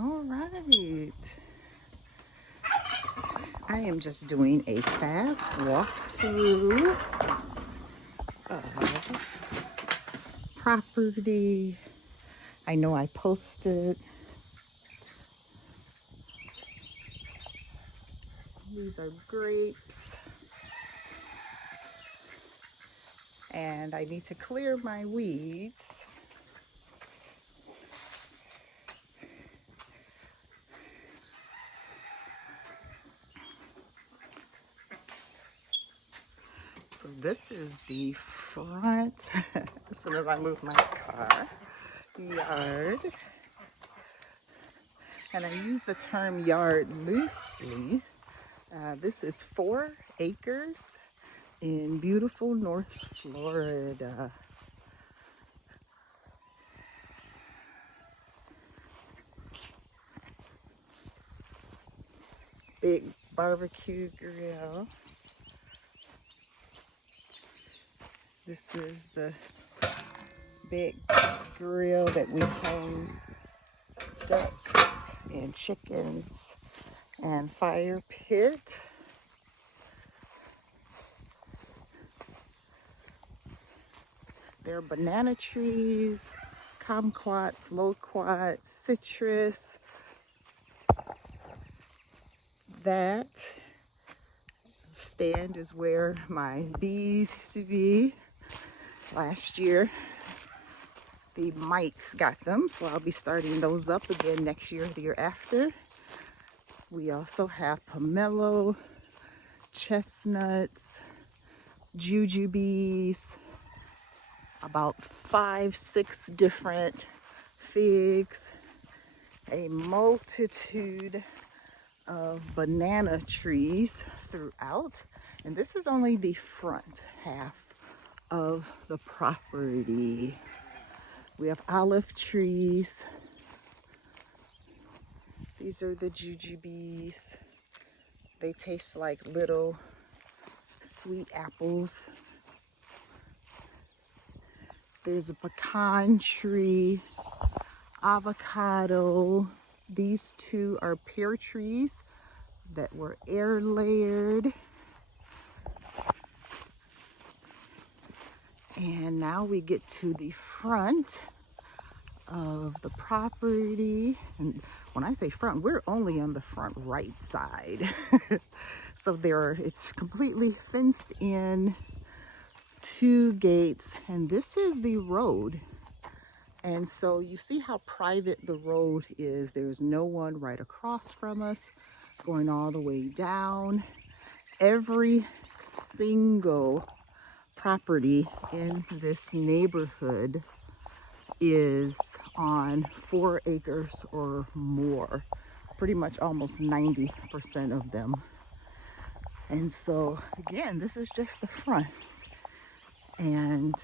All right. I am just doing a fast walkthrough of property. I know I posted. These are grapes. And I need to clear my weeds. So this is the front, as soon as I move my car, yard. And I use the term yard loosely. This is 4 acres in beautiful North Florida. Big barbecue grill. This is the big grill that we hang ducks and chickens and fire pit. There are banana trees, kumquats, loquats, citrus. That stand is where my bees used to be. Last year, the mites got them, so I'll be starting those up again next year, the year after. We also have pomelo, chestnuts, jujubes, about 5-6 different figs, a multitude of banana trees throughout. And this is only the front half of the property. We have olive trees. These are the jujubes. They taste like little sweet apples. There's a pecan tree, avocado. These two are pear trees that were air layered. And now we get to the front of the property. And when I say front, we're only on the front right side. So it's completely fenced in, 2 gates, and this is the road. And so you see how private the road is. There's no one right across from us going all the way down. Every single property in this neighborhood is on 4 acres or more, pretty much almost 90% of them. And so again, this is just the front, and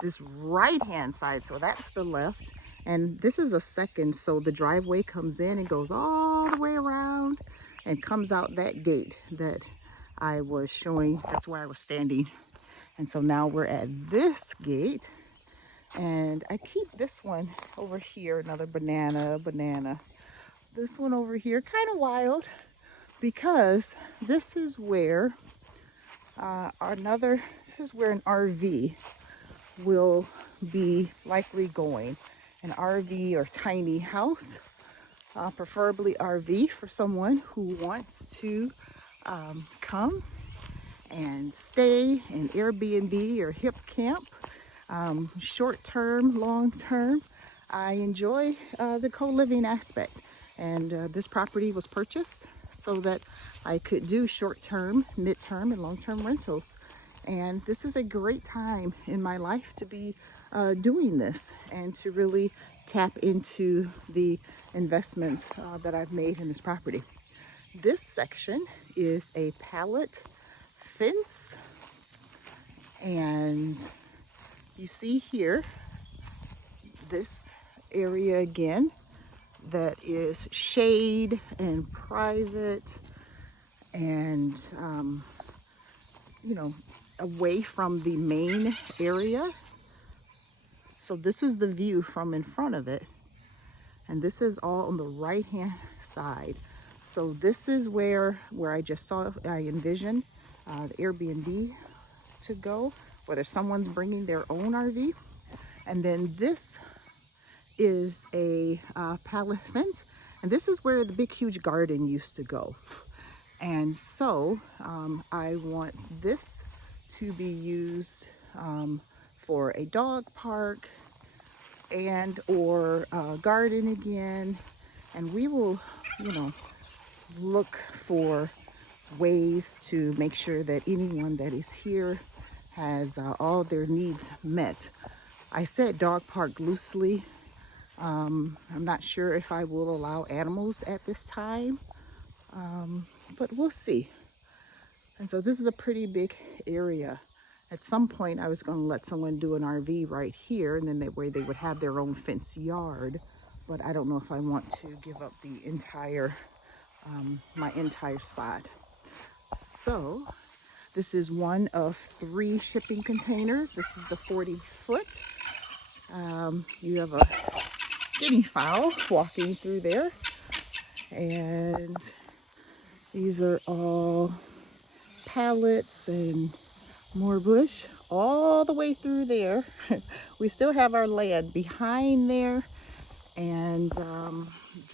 this right hand side, so that's the left, and this is a second, so the driveway comes in and goes all the way around and comes out that gate that I was showing. That's where I was standing. And so now we're at this gate, and I keep this one over here, another banana. This one over here, kind of wild, because this is where an RV will be likely going. An RV or tiny house, preferably RV for someone who wants to come and stay in Airbnb or hip camp, short term, long term. I enjoy the co-living aspect, and this property was purchased so that I could do short term, mid-term, and long-term rentals. And this is a great time in my life to be doing this and to really tap into the investments that I've made in this property. This section is a pallet fence, and you see here this area again that is shade and private and you know, away from the main area. So this is the view from in front of it, And this is all on the right hand side. So this is where I just saw, I envisioned the Airbnb to go, whether someone's bringing their own RV. And then this is a pallet fence, and this is where the big huge garden used to go. And so I want this to be used for a dog park and or garden again. And we will, you know, look for ways to make sure that anyone that is here has all their needs met. I said dog park loosely. I'm not sure if I will allow animals at this time, but we'll see. And so this is a pretty big area. At some point I was going to let someone do an RV right here, and then that way they would have their own fenced yard, but I don't know if I want to give up the entire my entire spot. So this is one of 3 shipping containers. This is the 40-foot. You have a guinea fowl walking through there, and these are all pallets and more bush all the way through there. We still have our land behind there, and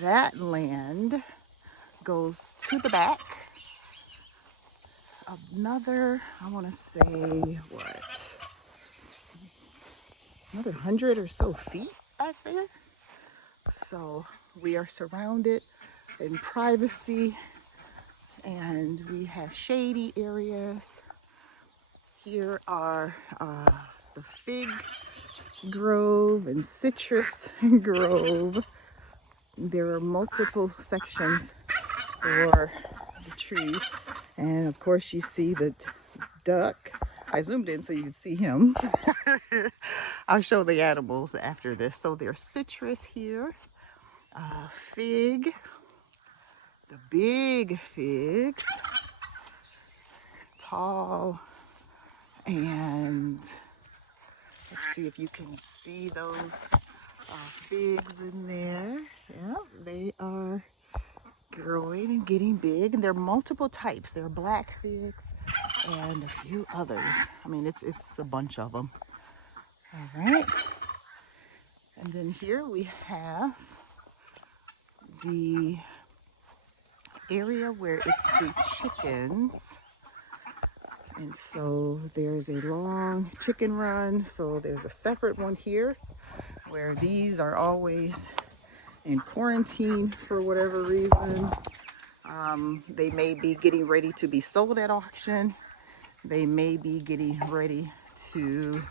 that land goes to the back another, I want to say, what, another 100 or so feet back there. So we are surrounded in privacy, and we have shady areas. Here are the fig grove and citrus grove. There are multiple sections for the trees, and of course you see the duck. I zoomed in so you can see him. I'll show the animals after this. So there's citrus here, fig, the big figs, tall, and let's see if you can see those figs in there. Yeah, they are growing and getting big, and there are multiple types. There are black figs and a few others. I mean, it's a bunch of them. All right, and then here we have the area where it's the chickens. And so there's a long chicken run. So there's a separate one here where these are always in quarantine for whatever reason. They may be getting ready to be sold at auction. They may be getting ready to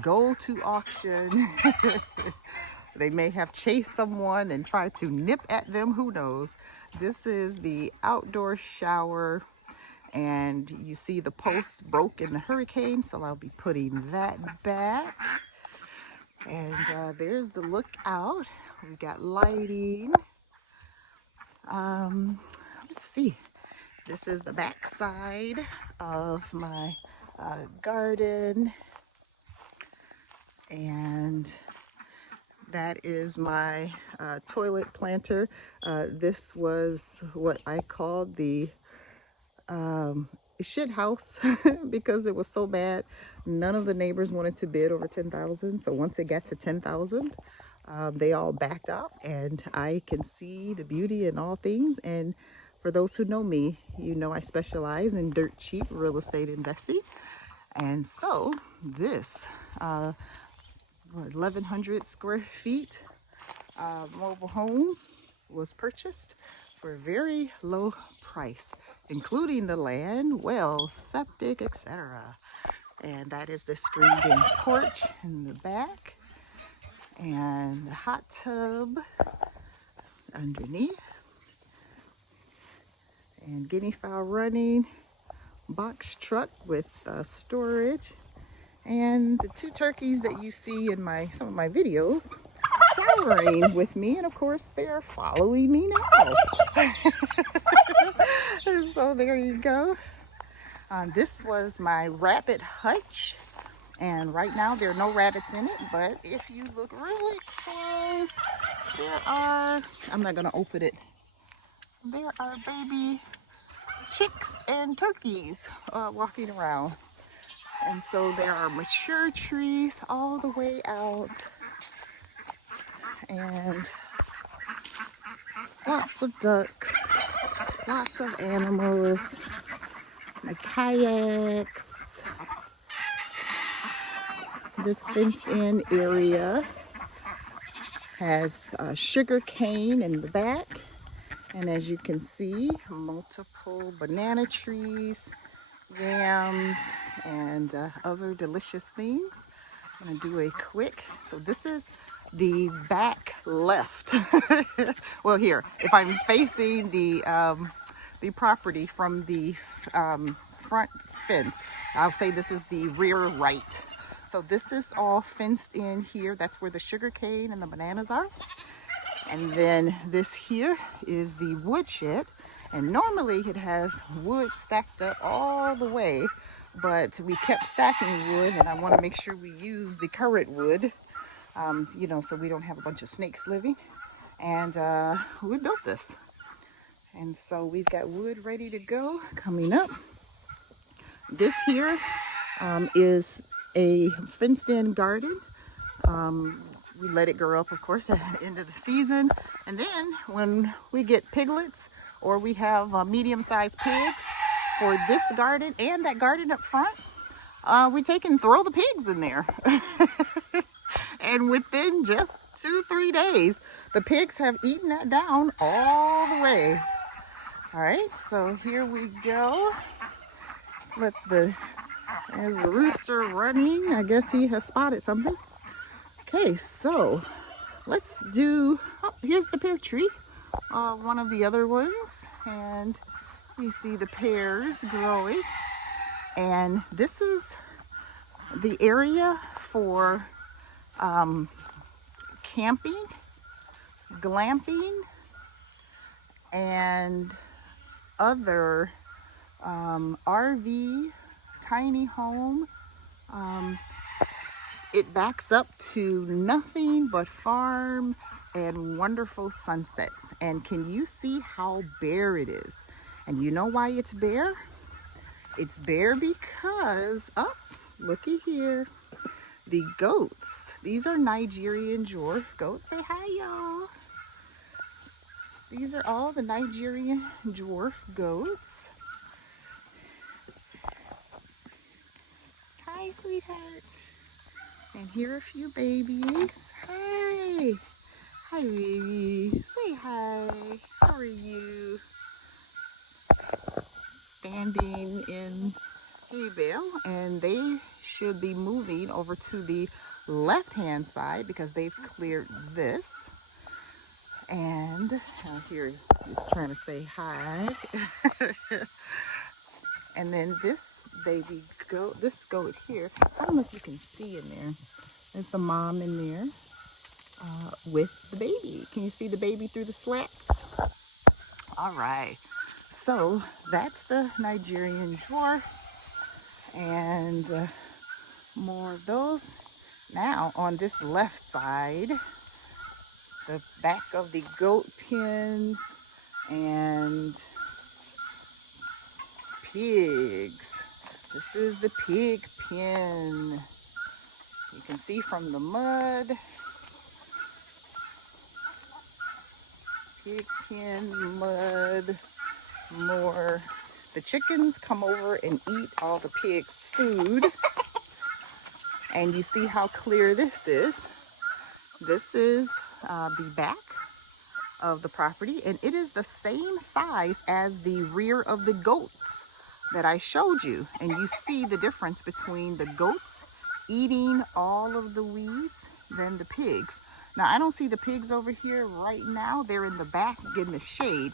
go to auction. They may have chased someone and tried to nip at them. Who knows? This is the outdoor shower. And you see the post broke in the hurricane, so I'll be putting that back. And there's the lookout. We got lighting. Let's see. This is the back side of my garden. And that is my toilet planter. This was what I called the shit house because it was so bad. None of the neighbors wanted to bid over 10,000. So once it got to 10,000, they all backed up, and I can see the beauty in all things. And for those who know me, you know I specialize in dirt cheap real estate investing. And so this 1,100 square feet mobile home was purchased for a very low price, including the land, well, septic, etc. And that is the screened-in porch in the back, and the hot tub underneath, and guinea fowl running, box truck with storage, and the 2 turkeys that you see in some of my videos showering with me, and of course they are following me now. So there you go. This was my rabbit hutch, and right now there are no rabbits in it, but if you look really close, there are, I'm not gonna open it. There are baby chicks and turkeys walking around. And so there are mature trees all the way out. And lots of ducks, lots of animals, the kayaks. This fenced in area has sugar cane in the back. And as you can see, multiple banana trees, yams, and other delicious things. I'm gonna do a quick, so this is the back left. Well, here, if I'm facing the property from the front fence, I'll say this is the rear right. So this is all fenced in here. That's where the sugar cane and the bananas are. And then this here is the woodshed. And normally it has wood stacked up all the way, but we kept stacking wood, and I want to make sure we use the current wood, you know, so we don't have a bunch of snakes living. And we built this. And so we've got wood ready to go coming up. This here is a fenced in garden. We let it grow up, of course, at the end of the season. And then when we get piglets or we have medium-sized pigs for this garden and that garden up front, we take and throw the pigs in there. And within just 2-3 days, the pigs have eaten that down all the way. All right, so here we go. There's the rooster running. I guess he has spotted something. Okay, so let's do, oh, here's the pear tree, one of the other ones, and you see the pears growing. And this is the area for camping, glamping, and other RV, tiny home. It backs up to nothing but farm and wonderful sunsets. And can you see how bare it is? And you know why it's bare? It's bare because, oh, looky here, the goats. These are Nigerian dwarf goats. Say hi, y'all. These are all the Nigerian dwarf goats. Hi, sweetheart. And here are a few babies. Hi. Hi, baby. Say hi. How are you? Standing in hay bale, and they should be moving over to the left-hand side because they've cleared this. And here he's trying to say hi. And then this baby goat, this goat here, I don't know if you can see in there. There's the mom in there with the baby. Can you see the baby through the slats? All right. So that's the Nigerian dwarfs and more of those. Now on this left side, the back of the goat pens and pigs. This is the pig pen. You can see from the mud. Pig pen, mud, more. The chickens come over and eat all the pigs' food. And you see how clear this is. This is the back of the property, and it is the same size as the rear of the goats that I showed you. And you see the difference between the goats eating all of the weeds than the pigs. Now, I don't see the pigs over here right now. They're in the back getting the shade.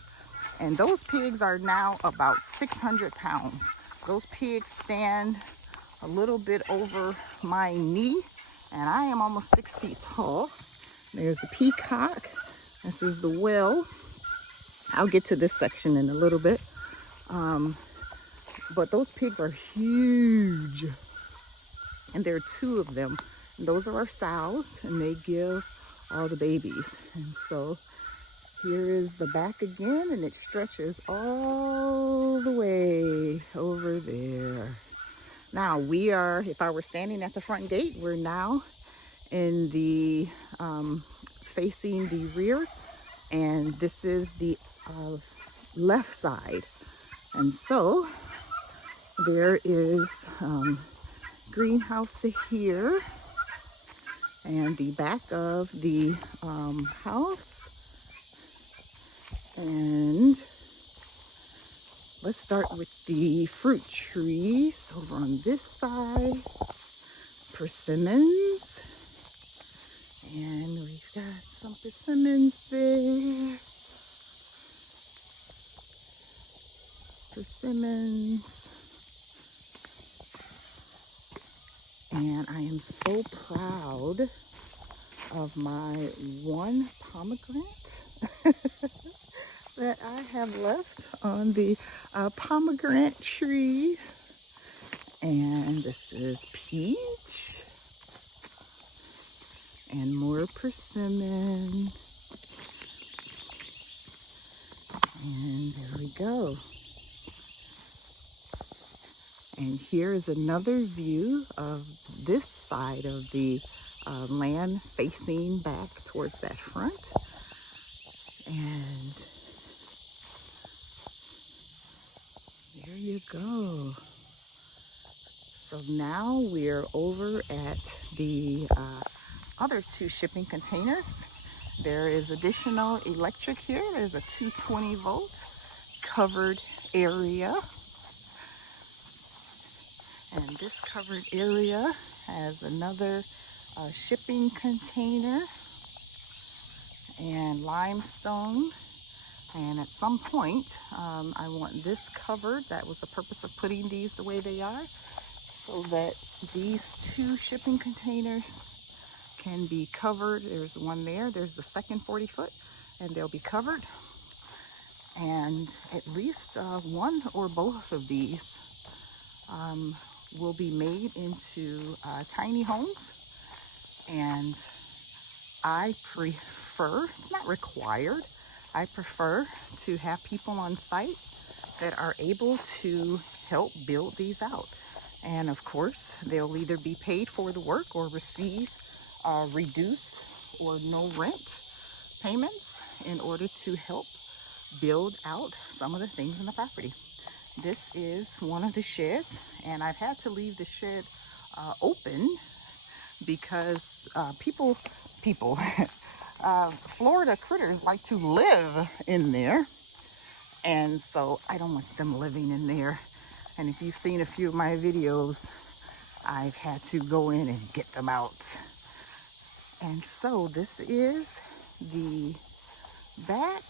And those pigs are now about 600 pounds. Those pigs stand a little bit over my knee, and I am almost 6 feet tall. There's the peacock. This is the well. I'll get to this section in a little bit. But those pigs are huge. And there are 2 of them. And those are our sows, and they give all the babies. And so here is the back again, and it stretches all the way over there. Now we are, if I were standing at the front gate, we're now in the facing the rear, and this is the left side. And so there is greenhouse here, and the back of the house. And let's start with the fruit trees over on this side. Persimmons. And we've got some persimmons there. Persimmons. And I am so proud of my one pomegranate that I have left on the pomegranate tree. And this is peach. And more persimmon. And there we go. And here is another view of this side of the land facing back towards that front. And there you go. So now we're over at the other two shipping containers. There is additional electric here. There's a 220 volt covered area. And this covered area has another shipping container and limestone. And at some point, I want this covered. That was the purpose of putting these the way they are, so that these two shipping containers can be covered. There's one there. There's the second 40 foot, and they'll be covered. And at least one or both of these will be made into tiny homes. And I prefer, it's not required, I prefer to have people on site that are able to help build these out. And of course, they'll either be paid for the work or receive reduced or no rent payments in order to help build out some of the things in the property. This is one of the sheds, and I've had to leave the shed open because Florida critters like to live in there, and so I don't want them living in there. And if you've seen a few of my videos, I've had to go in and get them out. And so this is the back.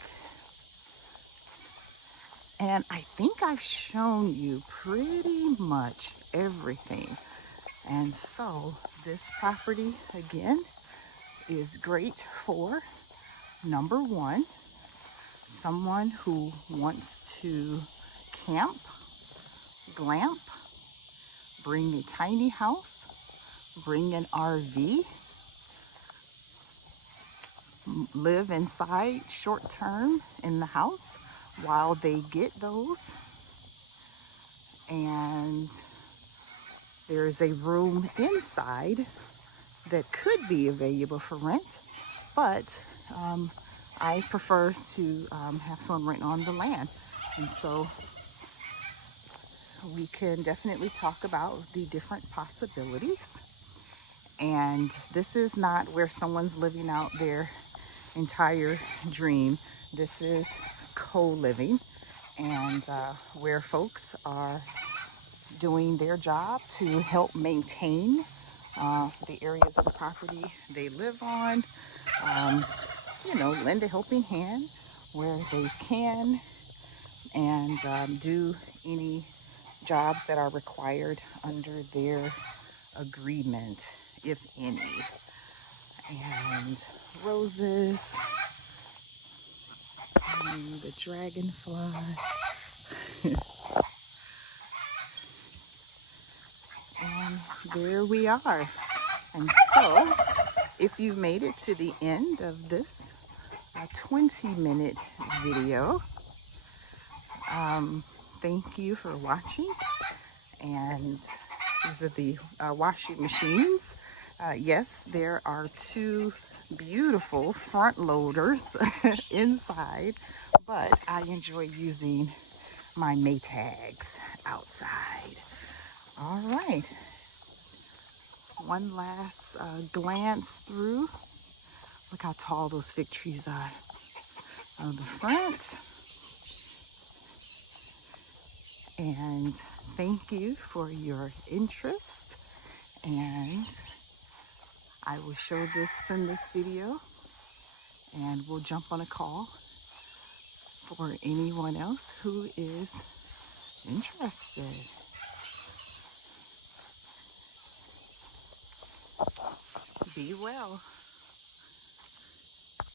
And I think I've shown you pretty much everything. And so this property, again, is great for, number one, someone who wants to camp, glamp, bring a tiny house, bring an RV, live inside short term in the house while they get those. And there's a room inside that could be available for rent, but I prefer to have someone rent on the land. And so we can definitely talk about the different possibilities. And this is not where someone's living out their entire dream. This is co-living, and where folks are doing their job to help maintain the areas of the property they live on, lend a helping hand where they can, and do any jobs that are required under their agreement, if any. And roses, and the dragonfly. And there we are. And so if you made it to the end of this 20-minute video, thank you for watching. And these are the washing machines. Yes, there are two beautiful front loaders inside, but I enjoy using my Maytags outside. All right, one last glance through. Look how tall those fig trees are on the front. And thank you for your interest. And I will show this in this video, and we'll jump on a call for anyone else who is interested. Be well.